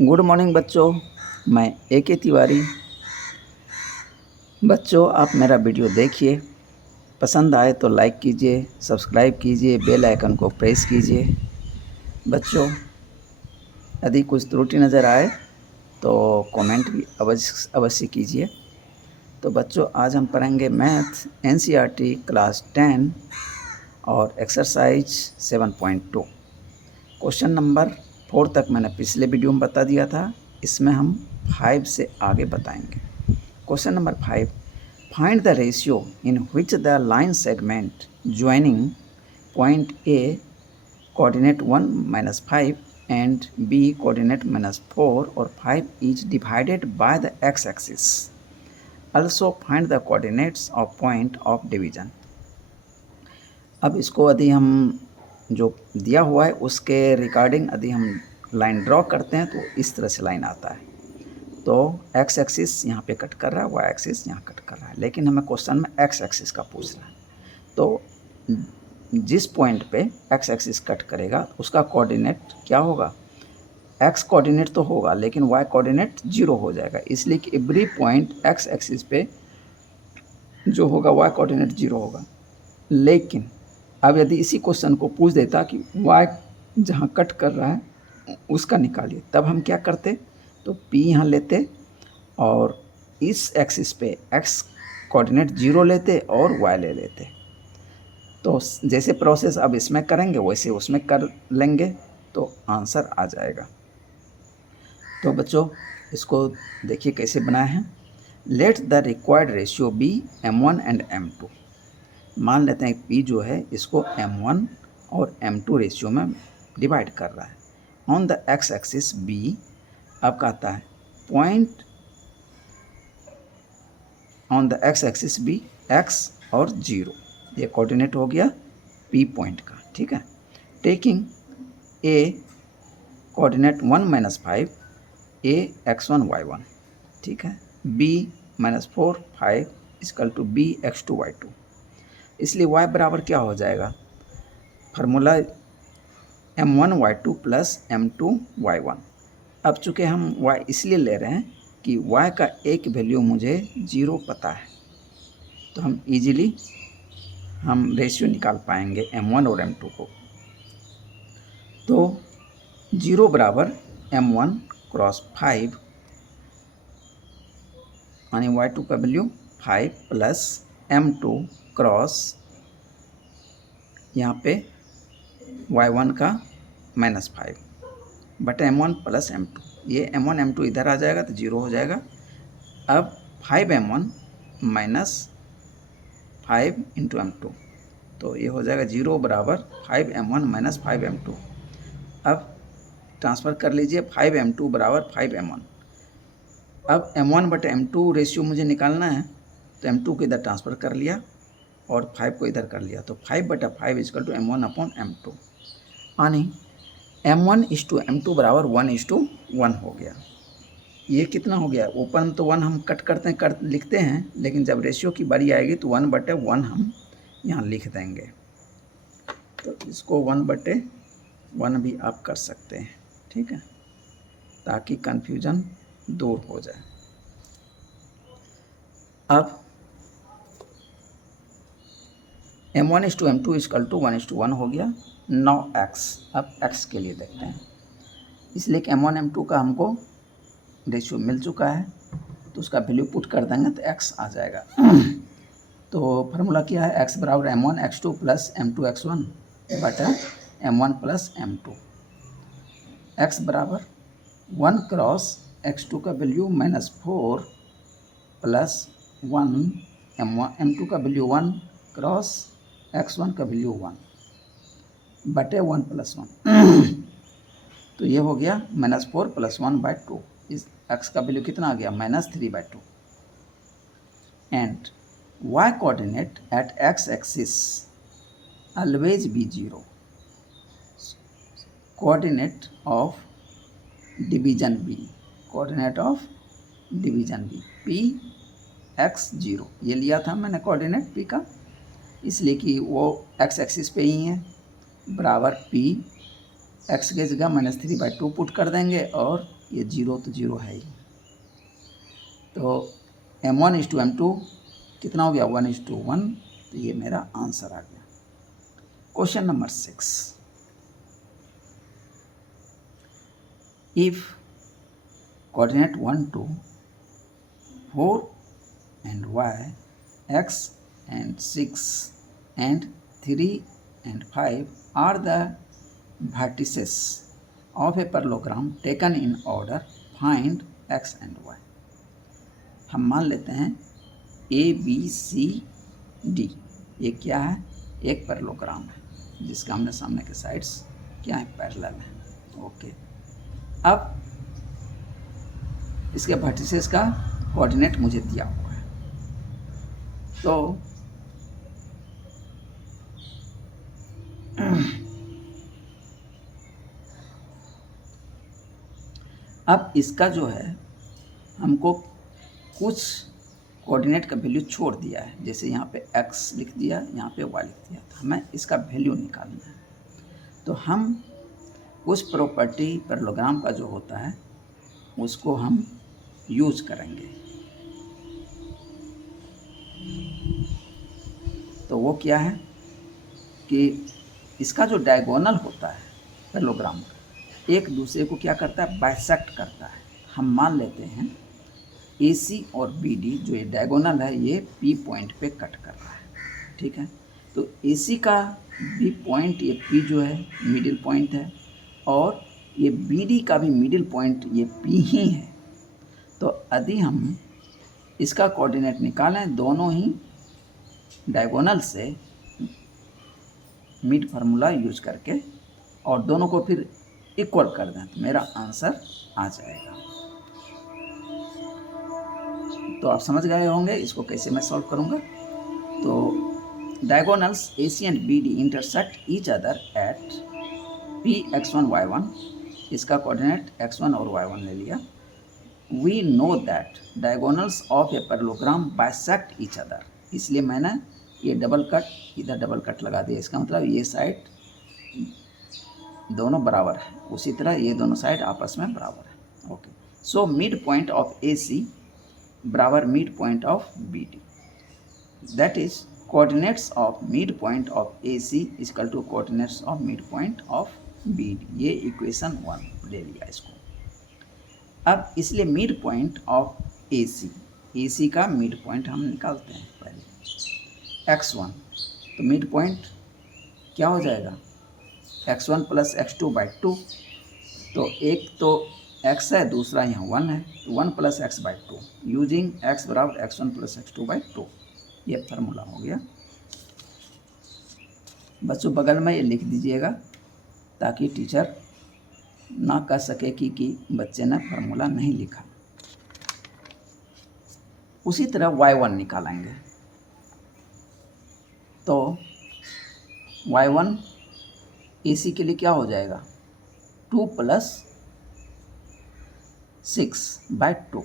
Good morning बच्चों, मैं AK Tiwari. बच्चों, आप मेरा वीडियो देखिए, पसंद आए तो लाइक कीजिए, सब्सक्राइब कीजिए, बेल आइकन को प्रेस कीजिए। बच्चों, यदि कुछ त्रुटि नज़र आए तो कमेंट भी अवश्य कीजिए। तो बच्चों, आज हम पढ़ेंगे मैथ NCERT क्लास 10 और एक्सरसाइज 7.2। क्वेश्चन नंबर 4 तक मैंने पिछले वीडियो में बता दिया था, इसमें हम 5 से आगे बताएंगे। Question number 5, find the ratio in which the line segment joining point A coordinate 1 - 5 and B coordinate -4 और 5 is divided by the x axis. also find the coordinates of point of division. अब इसको यदि हम जो दिया हुआ है उसके रिगार्डिंग यदि हम लाइन ड्रॉ करते हैं तो इस तरह से लाइन आता है। तो x एक्सिस यहाँ पे कट कर रहा है, y एक्सिस यहाँ कट कर रहा है, लेकिन हमें क्वेश्चन में x एक्सिस का पूछ रहा है। तो जिस पॉइंट पे x एक्सिस कट करेगा उसका कोऑर्डिनेट क्या होगा? x कोऑर्डिनेट तो होगा लेकिन y कोऑर्डिनेट 0 हो जाएगा, इसलिए कि एवरी पॉइंट x एक्सिस पे जो होगा y कोऑर्डिनेट 0 होगा। लेकिन अब यदि इसी क्वेश्चन को पूछ देता कि y जहाँ कट कर रहा है उसका निकालिए, तब हम क्या करते? तो p यहाँ लेते और इस एक्सिस पे x कोऑर्डिनेट 0 लेते और y ले लेते। तो जैसे प्रोसेस अब इसमें करेंगे वैसे उसमें कर लेंगे तो आंसर आ जाएगा। तो बच्चों, इसको देखिए कैसे बनाए हैं। Let the required ratio be m1 and m2। मान लेते हैं P जो है इसको m1 और m2 रेशियो में डिवाइड कर रहा है। On the x axis B अब कहता है point on the x axis B x और 0, ये कोऑर्डिनेट हो गया P पॉइंट का, ठीक है। Taking A coordinate 1 - 5 A x1 y1, ठीक है। B -4 5 equal to B x2 y2। इसलिए y बराबर क्या हो जाएगा? Formula m1 y2 plus m2 y1। अब चूँकि हम y इसलिए ले रहे हैं कि y का एक वैल्यू मुझे 0 पता है, तो हम इजीली रेशियो निकाल पाएंगे m1 और m2 को। तो 0 बराबर m1 क्रॉस 5 यानी y2 का वैल्यू 5 प्लस m2 क्रॉस यहाँ पे y1 का -5 बटे m1 प्लस m2। ये m1 m2 इधर आ जाएगा तो 0 हो जाएगा। अब 5m1 माइनस 5 इंटू m2, तो ये हो जाएगा 0 बराबर 5m1 माइनस 5m2। अब ट्रांसफ़र कर लीजिए 5m2 बराबर 5m1। अब m1 बटे m2 रेशियो मुझे निकालना है, तो m2 को इधर ट्रांसफ़र कर लिया और 5 को इधर कर लिया, तो 5 बटा 5 equal to m1 upon m2, यानी m1:m2 बराबर 1:1 हो गया। ये कितना हो गया? ऊपर में तो 1 हम कट करते लिखते हैं, लेकिन जब रेशियो की बारी आएगी तो 1/1 हम यहाँ लिख देंगे। तो इसको 1/1 भी आप कर सकते हैं, ठीक है, ताकि कन्फ्यूजन दूर हो जाए। अब m1:m2 इक्वल टू 1:1 हो गया। 9x, अब x के लिए देखते हैं। इसलिए कि m1 m2 का हमको रेशियो मिल चुका है, तो उसका वैल्यू पुट कर देंगे तो x आ जाएगा। तो फार्मूला क्या है? x बराबर m1 x2 plus m2 x1 बटा m1 प्लस m2। x बराबर 1 क्रॉस x2 का वैल्यू -4 प्लस 1 m2 का वैल्यू 1 क्रॉस x1 का वैल्यू 1 बटे 1 प्लस 1। तो ये हो गया -4 प्लस 1/2। इस x का वैल्यू कितना आ गया? -3/2। And y coordinate at x axis always be 0। Coordinate of division B, coordinate of division B P x 0, ये लिया था मैंने कोऑर्डिनेट P का, इसलिए कि वो x एक्सिस पे ही है, बराबर P x की जगह -3/2 पुट कर देंगे और ये 0 तो 0 है ही, तो M1:M2 कितना हो गया 1:1, तो ये मेरा आंसर आ गया। Question number 6, if coordinate 1 2 4 and y, x and 6 and 3 and 5 are the vertices of a parallelogram taken in order, find x and y। हम मान लेते हैं ए बी सी डी ये क्या है, एक पैरेललोग्राम है जिसका आमने सामने के साइड्स क्या है, पैरेलल है। ओके, अब इसके वर्टिसेस का कोऑर्डिनेट मुझे दिया हुआ है, तो अब इसका जो है हमको कुछ कोऑर्डिनेट का वैल्यू छोड़ दिया है, जैसे यहाँ पे x लिख दिया, यहाँ पे y लिख दिया, तो हमें इसका वैल्यू निकालना है। तो हम उस प्रॉपर्टी पैरेललोग्राम का जो होता है उसको हम यूज करेंगे। तो वो क्या है कि इसका जो डायगोनल होता है पैरेललोग्राम एक दूसरे को क्या करता है, बाइसेक्ट करता है। हम मान लेते हैं AC और BD जो ये डायगोनल है ये P पॉइंट पे कट कर रहा है, ठीक है। तो AC का B पॉइंट ये P जो है मिडिल पॉइंट है, और ये BD का भी मिडिल पॉइंट ये P ही है। तो यदि हम इसका कोऑर्डिनेट निकालें दोनों ही डायगोनल से मिड फार्मूला यूज करके और दोनों को फिर इक्वल कर दें, तो मेरा आंसर आ जाएगा। तो आप समझ गए होंगे इसको कैसे मैं सॉल्व करूँगा। तो diagonals AC and BD intersect each other at P x1 y1, इसका कोऑर्डिनेट x1 और y1 ले लिया। We know that diagonals of a parallelogram bisect each other, इसलिए मैंने ये डबल कट इधर डबल कट लगा दिया, इसका मतलब ये साइड दोनों बराबर है, उसी तरह ये दोनों साइड आपस में बराबर है। Okay, so mid point of AC बराबर mid point of BD, that is coordinates of mid point of AC equal to coordinates of mid point of BD। ये इक्वेशन 1 ले लिया इसको। अब इसलिए मिड पॉइंट ऑफ AC का mid point हम निकालते हैं पहले x1, तो मिड पॉइंट क्या हो जाएगा x1 प्लस x2/2, तो एक तो x है दूसरा यहाँ 1 है, तो 1 प्लस x/2 यूजिंग x बराबर x1 प्लस x2/2, ये फार्मूला हो गया। बच्चों बगल में ये लिख दीजिएगा ताकि टीचर ना कह सके कि बच्चे ने फार्मूला नहीं लिखा। उसी तरह y1 निकालेंगे, तो y1 AC के लिए क्या हो जाएगा 2 प्लस 6/2,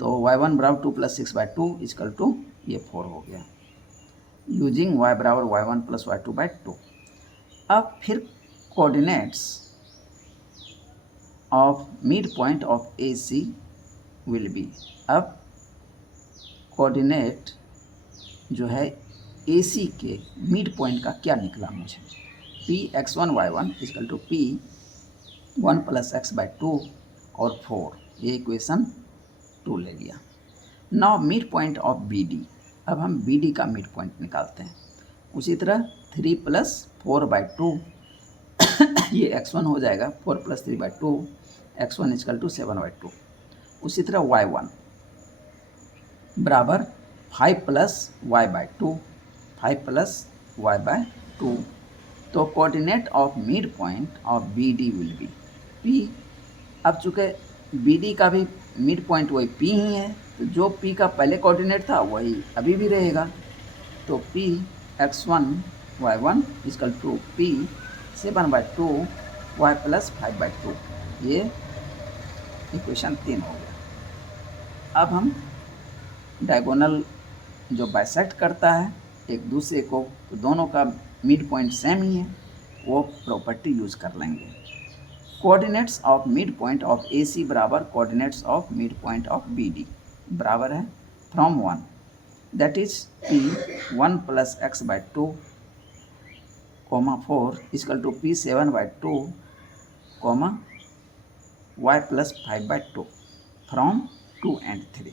तो y1 बराबर 2 प्लस 6/2 इक्वल टू ये 4 हो गया, यूजिंग y बराबर y1 प्लस y2/2। अब फिर coordinates of mid point of AC will be, अब कोऑर्डिनेट जो है AC के मिड पॉइंट का क्या निकला मुझे, P x1 y1 equal to P 1 plus x/2 और 4, ये इक्वेशन 2 ले लिया। Now mid point of BD, अब हम BD का मिड पॉइंट निकालते हैं। उसी तरह 3 प्लस 4/2 ये x1 हो जाएगा, 4 प्लस 3/2 x1 इक्वल टू 7/2। उसी तरह y1 बराबर 5 प्लस y/2, 5 प्लस y/2, तो coordinate of mid point of BD will be P। अब चूँकि BD का भी मिड पॉइंट वही P ही है, तो जो P का पहले कोऑर्डिनेट था वही अभी भी रहेगा, तो P x1 y1 equal to P 7/2 y plus 5/2, ये इक्वेशन 3 हो गया। अब हम डायगोनल जो बाइसेक्ट करता है एक दूसरे को, तो दोनों का मिड पॉइंट सेम ही है, वो प्रॉपर्टी यूज़ कर लेंगे। Coordinates of mid point of A C बराबर coordinates of mid point of B D बराबर है from 1 that is P 1 plus x by 2 comma 4 is equal to P 7 by 2 comma y plus 5 by 2 from 2 and 3।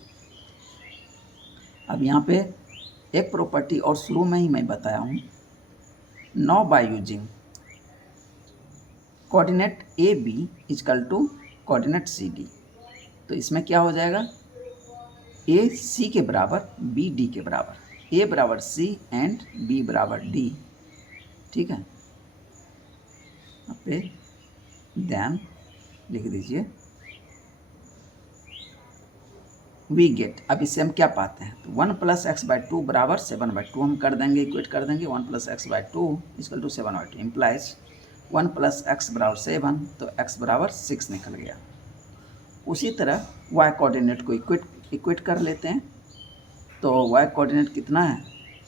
अब यहाँ पे एक property और शुरू में ही मैं बताया हूँ, now by using coordinate A B equal to coordinate C D, तो इसमें क्या हो जाएगा, ए सी के बराबर बी डी के बराबर, ए बराबर सी एंड बी बराबर डी, ठीक है। यहाँ पे देन लिख दीजिए वी गेट, अब इससे हम क्या पाते हैं, तो 1 प्लस एक्स बाई 2 बराबर 7 बाई 2 हम कर देंगे, इक्वेट कर देंगे 1 plus x by 2 equal to 7 by 2 implies 1 plus x बराबर 7, तो एक्स बराबर 6 निकल गया। उसी तरह वाई कोऑर्डिनेट को इक्वेट कर लेते हैं, तो वाई कोऑर्डिनेट कितना है,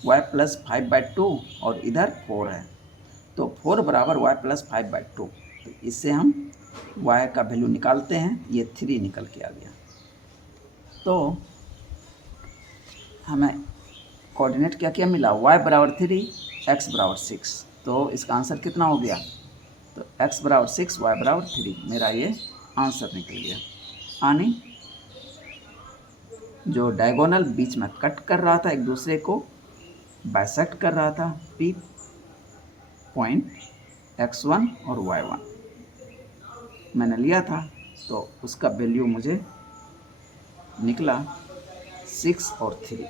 वाई प्लस 5 बाई 2 और इधर 4 है, तो 4 बराबर वाई प्लस 5 बाई 2, तो इससे हम वाई का वैल्यू निकालते हैं, ये 3 निकल के आ गया। तो हमें कोऑर्डिनेट क्या क्या मिला, y बराबर 3 x बराबर 6, तो इसका आंसर कितना हो गया, तो x बराबर 6 y बराबर 3, मेरा ये आंसर निकल गया। यानी जो डायगोनल बीच में कट कर रहा था, एक दूसरे को बाइसेक्ट कर रहा था, P पॉइंट x1 और y1 मैंने लिया था, तो उसका वैल्यू मुझे निकला 6 और 3।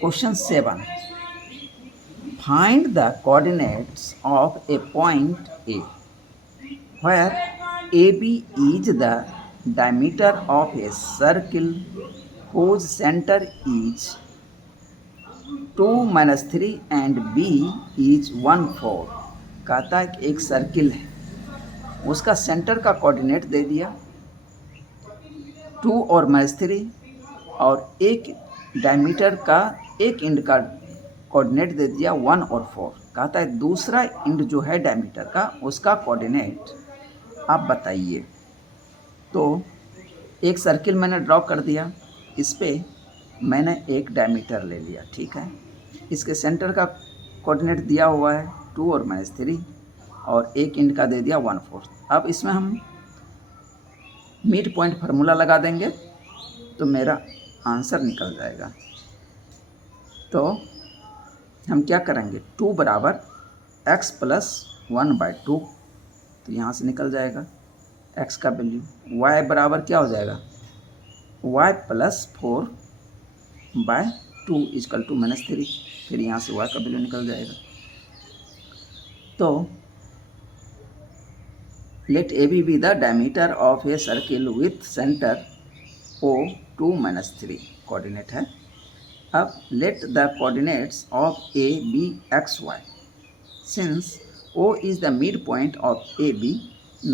Question 7, find the coordinates of A point A where AB is the diameter of a circle whose center is 2 minus 3 and B is 1/4। कहता है कि एक सर्किल है, उसका सेंटर का कोऑर्डिनेट दे दिया 2 और -3 और एक डायमीटर का एक इंड का कोऑर्डिनेट दे दिया 1 और 4। कहता है दूसरा इंड जो है डायमीटर का, उसका कोऑर्डिनेट आप बताइए। तो एक सर्किल मैंने ड्रॉ कर दिया, इस पे मैंने एक डायमीटर ले लिया, ठीक है। इसके सेंटर का कोऑर्डिनेट दिया हुआ है 2 और -3 और एक इंड का दे दिया 1/4। अब इसमें हम मिड पॉइंट फार्मूला लगा देंगे तो मेरा आंसर निकल जाएगा। तो हम क्या करेंगे, 2 बराबर x प्लस 1/2, तो यहाँ से निकल जाएगा x का वैल्यू, y बराबर क्या हो जाएगा, y प्लस 4/2 इजकल टू -3, फिर यहाँ से y का वैल्यू निकल जाएगा। तो let AB be the diameter of a circle with center O 2 - 3 coordinate है। अब let the coordinates of A be xy since O is the midpoint of AB,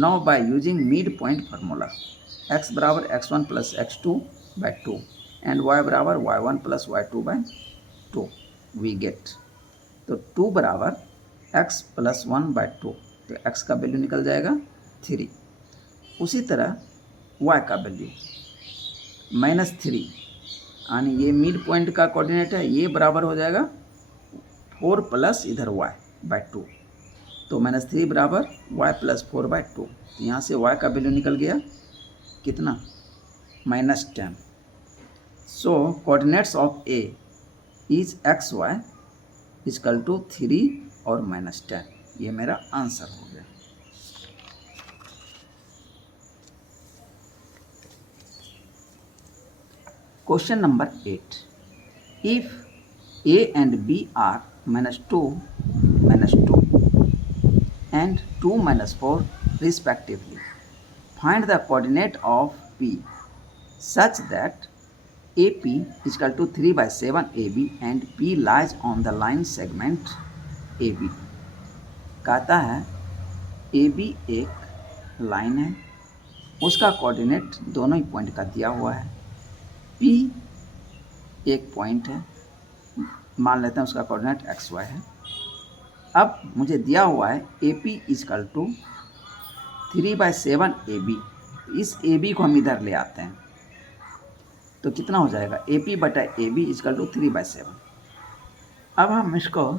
now by using midpoint formula x बराबर x1 plus x2/2 and y बराबर y1 plus y2/2 we get, तो 2 बराबर x plus 1/2, तो x का value निकल जाएगा 3। उसी तरह y का वैल्यू -3, यानी ये मिड पॉइंट का कोऑर्डिनेट है, ये बराबर हो जाएगा 4 प्लस इधर y/2, तो -3 बराबर y प्लस 4/2, तो यहाँ से y का वैल्यू निकल गया कितना, -10। So coordinates of A is xy is equal to 3 और -10, ये मेरा आंसर हो गया। Question number 8. If A and B are -2 and 2 -4 respectively, find the coordinate of P such that AP is equal to 3/7 AB and P lies on the line segment AB। कहता है AB एक line है, उसका coordinate दोनों ही point का दिया हुआ है, P एक पॉइंट है, मान लेते हैं उसका कोऑर्डिनेट xy है। अब मुझे दिया हुआ है A P equal to 3/7 A B. इस ए बी को हम इधर ले आते हैं तो कितना हो जाएगा, ए पी बटा ए बी इजकल टू 3/7। अब हम इसको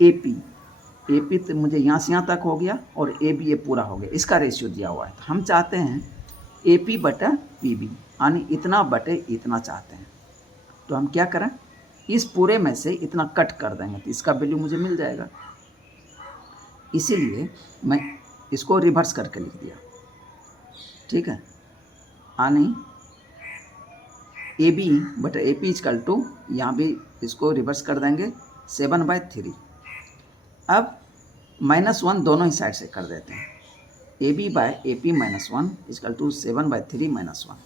ए पी तो मुझे यहाँ से यहाँ तक हो गया और ए बी ये पूरा हो गया, इसका रेशियो दिया हुआ है। तो हम चाहते हैं ए पी बटा पी बी, यानी इतना बटे इतना चाहते हैं। तो हम क्या करें, इस पूरे में से इतना कट कर देंगे तो इसका वैल्यू मुझे मिल जाएगा। इसीलिए मैं इसको रिवर्स करके लिख दिया, ठीक है। यानी ए बी बटा ए पी इजकल टू, यहाँ भी इसको रिवर्स कर देंगे 7/3। अब -1 दोनों ही साइड से कर देते हैं, A B by A P -1 equal to 7/3 -1।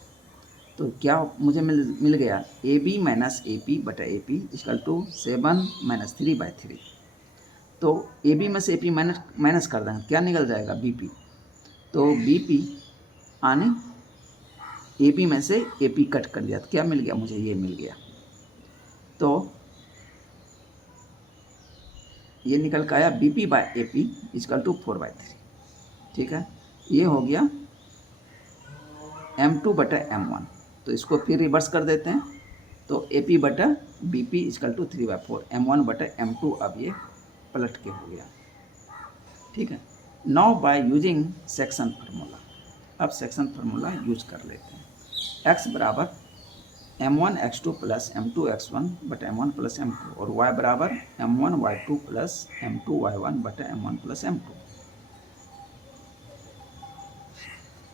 तो क्या मुझे मिल गया, A B minus A P बटा ए पी इजकल टू 7 - 3/3। तो ए बी में से ए पी माइनस कर देंगे, क्या निकल जाएगा, बी पी। तो बी पी यानी ए पी में से ए पी कट कर दिया तो क्या मिल गया मुझे, ये मिल गया। तो ये निकल कर आया B P by A P equal to 4/3, ठीक है। ये हो गया M2 बटा M1। तो इसको फिर रिवर्स कर देते हैं, तो ए पी बटा B P equal to 3/4, M1 बटा M2 अब ये पलट के हो गया, ठीक है। Now by using section formula, अब सेक्शन फार्मूला यूज कर लेते हैं। x बराबर M1 x2 plus M2 x1 बटा M1 प्लस M2 और y बराबर M1 y2 plus M2 y1 बटा M1 प्लस M2।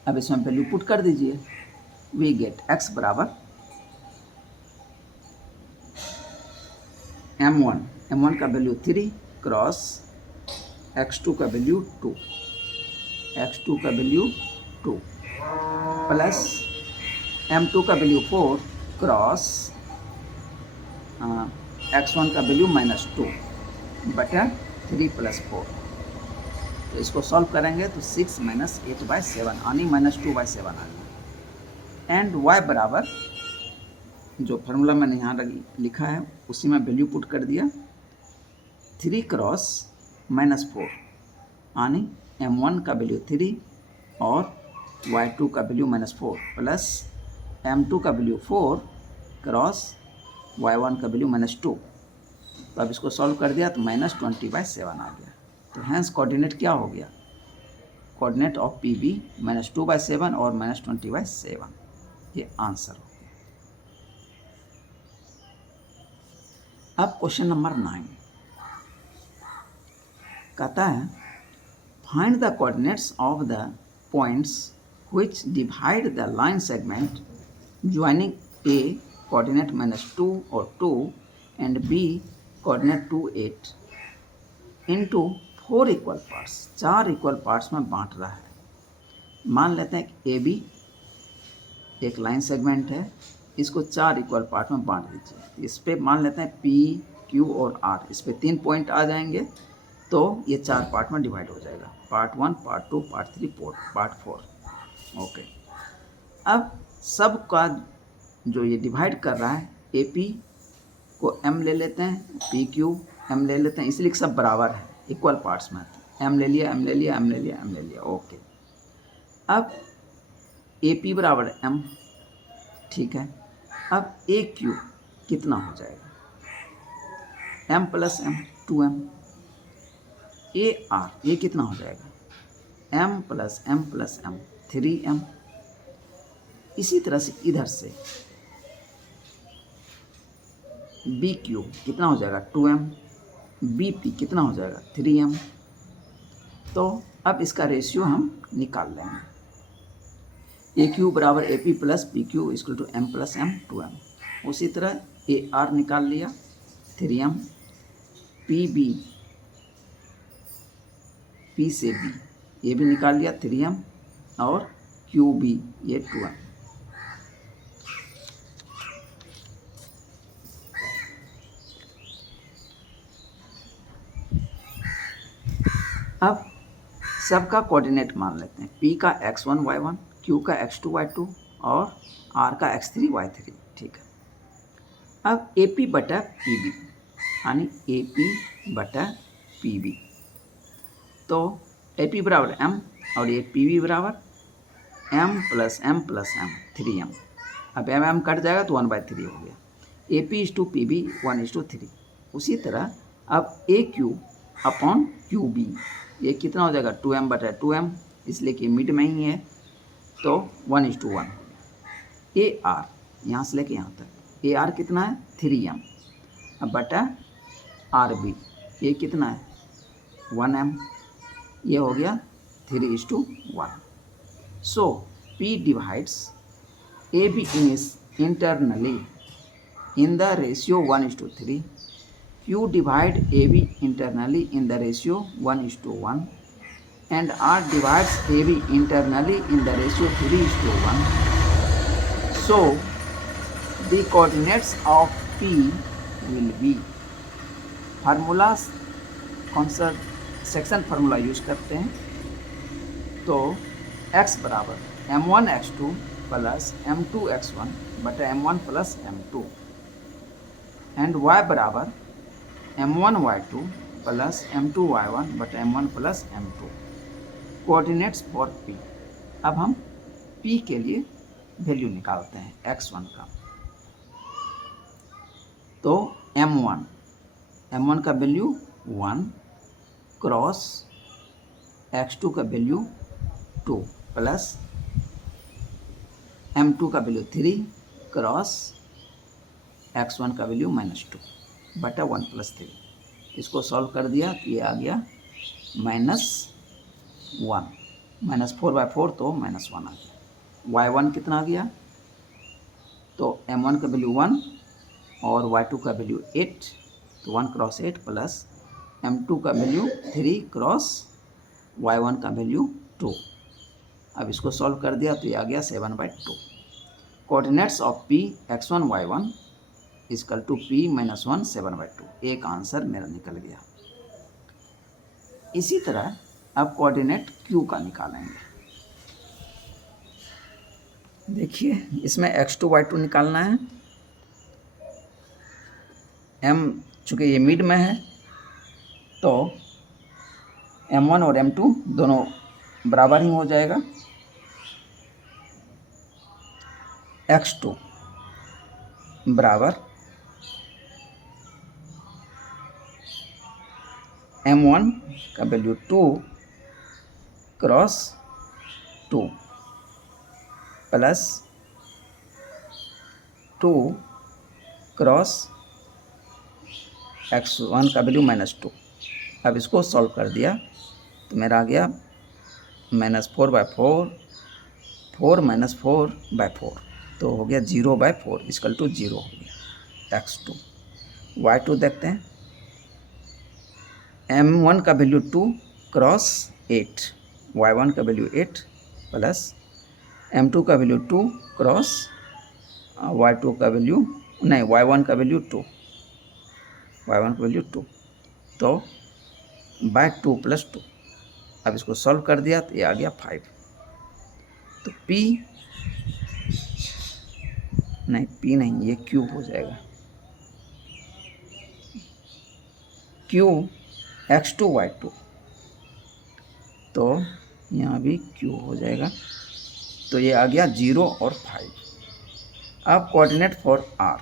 अब इसमें वैल्यू पुट कर दीजिए, वी गेट x बराबर M1 का वैल्यू 3 क्रॉस x2 का वैल्यू 2, x2 का वैल्यू 2 प्लस M2 का वैल्यू 4 क्रॉस x1 का वैल्यू -2 बटा 3 + 4। तो इसको सॉल्व करेंगे तो 6 - 8/7 यानी -2/7 आ गया। एंड y बराबर जो फार्मूला मैंने यहाँ लिखा है उसी में वैल्यू पुट कर दिया, 3 क्रॉस -4 यानी M1 का वैल्यू 3 और y2 का वैल्यू -4 प्लस M2 का वैल्यू 4 क्रॉस y1 का वैल्यू -2। तो अब इसको सॉल्व कर दिया तो -20/7 आ गया। तो हैंस कोऑर्डिनेट क्या हो गया, कोऑर्डिनेट ऑफ पी बी -2/7 और -20/7, ये आंसर हो गया। अब क्वेश्चन नंबर 9 कहता है find the coordinates of the points which divide the line segment joining A coordinate -2 or 2 and B coordinate 2, 8 into 4 equal parts, 4 equal parts में बांट रहा है। मान लेते हैं कि ए बी एक लाइन सेगमेंट है, इसको 4 इक्वल पार्ट में बांट दीजिए। इस पर मान लेते हैं पी क्यू और आर, इस पर 3 पॉइंट आ जाएंगे तो ये 4 पार्ट में डिवाइड हो जाएगा, part 1, part 2, part 3, part 4। Okay, अब सब का जो ये डिवाइड कर रहा है ए पी को m ले लेते हैं, पी क्यू m ले लेते हैं, इसलिए सब बराबर है, इक्वल पार्ट्स में m ले लिया, m ले लिया, m ले लिया, m ले लिया। ओके, अब ए पी बराबर m, ठीक है। अब ए क्यू कितना हो जाएगा, m + m 2m। A R ये कितना हो जाएगा, m + m + m 3m। इसी तरह से इधर से बी क्यू कितना हो जाएगा 2m, बी पी कितना हो जाएगा 3m। तो अब इसका रेशियो हम निकाल लेंगे, ए क्यू बराबर A P plus P Q equal to m + m 2m। उसी तरह ए आर निकाल लिया 3m, पी बी पी से बी ये भी निकाल लिया 3m और क्यू बी ये 2m। अब सबका कोऑर्डिनेट मान लेते हैं, P का x1 y1, Q का x2 y2 और R का x3 y3, ठीक है। अब AP बटा PB, यानी AP बटा PB। तो AP बराबर M और ये PB बराबर M plus M plus M 3M। अब M कट जाएगा तो 1/3 हो गया। AP/PB 1:3। उसी तरह अब AQ अपॉन QB ये कितना हो जाएगा 2M बटा 2M, इसलिए कि मिड में ही है तो 1:1 हो गया। AR यहाँ से लेके यहाँ तक AR कितना है 3M, अब बटा RB ये कितना है 1M, ये हो गया 3:1। सो P divides AB internally in the ratio 1:3, Q divide AB internally in the ratio 1:1, and R divides AB internally in the ratio 3:1. So the coordinates of P will be, formulas कौन सा section formula use करते हैं, तो x बराबर m1 x2 plus m2 x1 बटा m1 plus m2 and y बराबर m1 y2 plus m2 y1 बटा m1 plus m2। Coordinates for p। अब हम p के लिए वैल्यू निकालते हैं x1 का। तो m1 का वैल्यू 1 क्रॉस x2 का वैल्यू 2 प्लस m2 का वैल्यू 3 क्रॉस x1 का वैल्यू -2 बटा 1 + 3। इसको सॉल्व कर दिया तो ये आ गया -1 -4/4 तो -1 आ गया। y1 कितना आ गया, तो m1 का वैल्यू 1 और y2 का वैल्यू 8, तो 1 क्रॉस 8 प्लस m2 का वैल्यू 3 क्रॉस y1 का वैल्यू 2। अब इसको सॉल्व कर दिया तो ये आ गया 7/2। Coordinates of p x1 y1 equal to p - 1 7/2। एक आंसर मेरा निकल गया। इसी तरह अब कोऑर्डिनेट q का निकालेंगे। देखिए इसमें x2 y2 निकालना है। m चूँकि ये मिड में है तो m1 और m2 दोनों बराबर ही हो जाएगा। x2 बराबर m1 का value 2 cross 2 plus 2 cross x1 का वैल्यू -2। अब इसको सॉल्व कर दिया तो मेरा आ गया -4/4, 4 - 4/4 तो हो गया 0/4 इक्वल टू 0 हो गया x2। y2 देखते हैं। m1 का वैल्यू 2 क्रॉस 8, y1 का वैल्यू 8 प्लस m2 का वैल्यू 2 क्रॉस y2 का वैल्यू नहीं y1 का वैल्यू 2, y1 का वैल्यू 2 तो /2 + 2। अब इसको सॉल्व कर दिया तो ये आ गया 5। तो p नहीं ये q हो जाएगा। q x2 y2 तो यहाँ भी q हो जाएगा। तो ये आ गया 0 और 5। अब कोऑर्डिनेट फॉर r,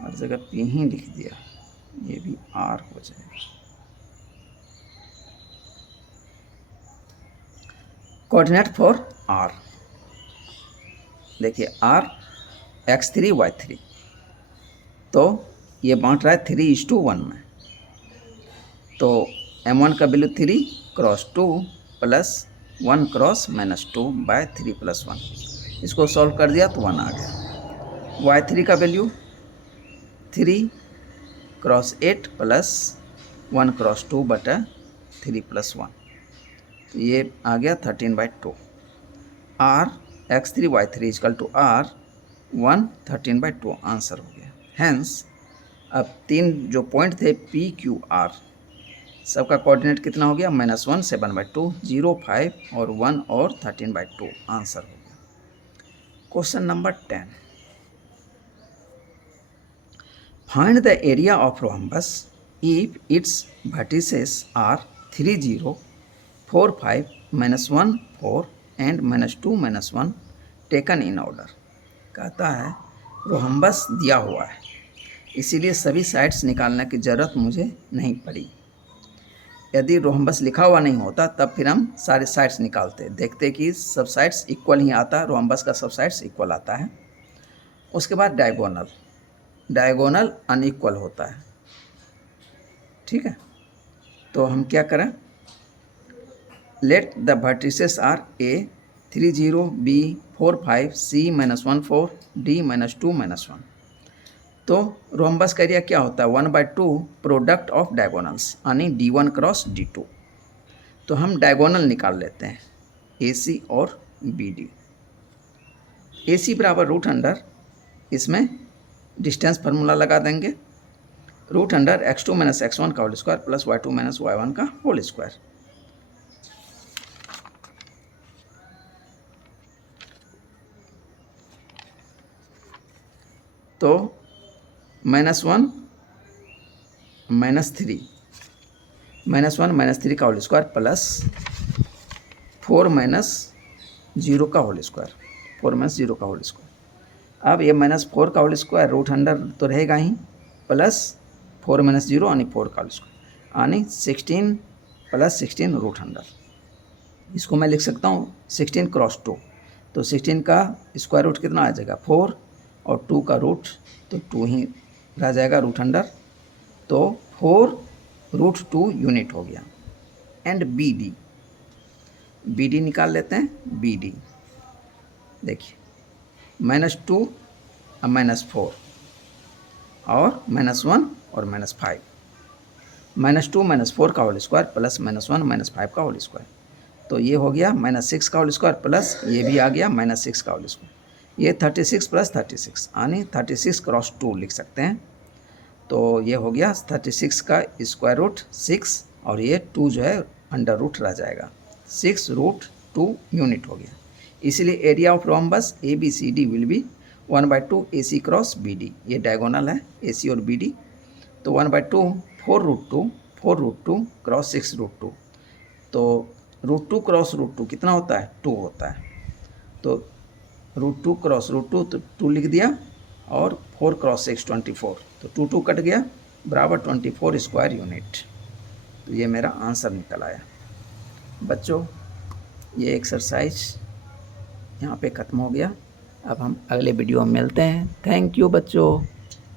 हर जगह p ही लिख दिया, ये भी r हो जाएगा। कोऑर्डिनेट फॉर r देखिए r x3 y3 तो ये बांट रहा है 3:1 में। तो m1 का वैल्यू 3 क्रॉस 2 प्लस 1 क्रॉस -2/3 + 1। इसको सॉल्व कर दिया तो 1 आ गया। y3 का वैल्यू 3 क्रॉस 8 प्लस 1 क्रॉस 2/3 + 1 तो ये आ गया 13/2। r x3 y3 equal to r 1 13/2 answer हो गया। हैंस अब 3 जो पॉइंट थे p q r सबका कोऑर्डिनेट कितना हो गया -1 7/2 0 5 और 1 और 13/2 आंसर हो गया। Question number 10, find the area of rhombus if it's vertices are 3 0 4 5 -1 4 and -2 -1 taken in order. कहता है रोहम्बस दिया हुआ है, इसीलिए सभी साइड्स निकालने की ज़रूरत मुझे नहीं पड़ी। यदि रोहम्बस लिखा हुआ नहीं होता तब फिर हम सारे साइड्स निकालते, देखते कि सब साइड्स इक्वल ही आता है, रोहम्बस का सब साइड्स इक्वल आता है। उसके बाद डायगोनल, डायगोनल अनइक्वल होता है, ठीक है। तो हम क्या करें, let the vertices are A 3 0 B 4 5 C -1 4 D -2 -1। तो रोहम्बस का एरिया क्या होता है, 1/2 प्रोडक्ट ऑफ डायगोनल्स यानी D1 क्रॉस D2। तो हम डायगोनल निकाल लेते हैं, AC और BD। AC बराबर रूट अंडर, इसमें डिस्टेंस फार्मूला लगा देंगे, रूट अंडर x2 - x1 का whole square plus y2 - y1 का होल स्क्वायर। तो -1 -3 -1 -3 का होल स्क्वायर प्लस 4 - 0 का होल स्क्वायर, 4 - 0 का होल स्क्वायर। अब ये -4 का होल स्क्वायर रूट अंडर तो रहेगा ही, प्लस 4 - 0 यानी 4 का होल स्क्वायर यानी 16 + 16 रूट अंडर। इसको मैं लिख सकता हूँ 16 क्रॉस 2। तो 16 का स्क्वायर रूट कितना आ जाएगा 4 और 2 का रूट तो 2 ही रह जाएगा रूट अंडर। तो 4 √2 यूनिट हो गया। एंड BD निकाल लेते हैं, BD देखिए -2 -4 और -1 और -5, -2 -4 का होल स्क्वायर प्लस -1 -5 का होल स्क्वायर। तो ये हो गया -6 का होल स्क्वायर प्लस ये भी आ गया -6 का होल स्क्वायर। ये 36 + 36 यानी 36 क्रॉस 2 लिख सकते हैं। तो ये हो गया 36 का स्क्वायर रूट 6 और ये 2 जो है अंडर रूट रह जाएगा, 6 √2 यूनिट हो गया। इसीलिए area of rhombus ABCD will be 1/2 AC cross BD। ये डायगोनल है AC और BD। तो 1/2 4√2 क्रॉस 6√2। तो √2 क्रॉस √2 कितना होता है 2 होता है। तो √2 क्रॉस √2 तो 2 लिख दिया और 4 क्रॉस 6 24। तो 2 2 कट गया बराबर 24 स्क्वायर यूनिट। तो ये मेरा आंसर निकल आया। बच्चों ये एक्सरसाइज यहाँ पे ख़त्म हो गया। अब हम अगले वीडियो में मिलते हैं। थैंक यू बच्चों।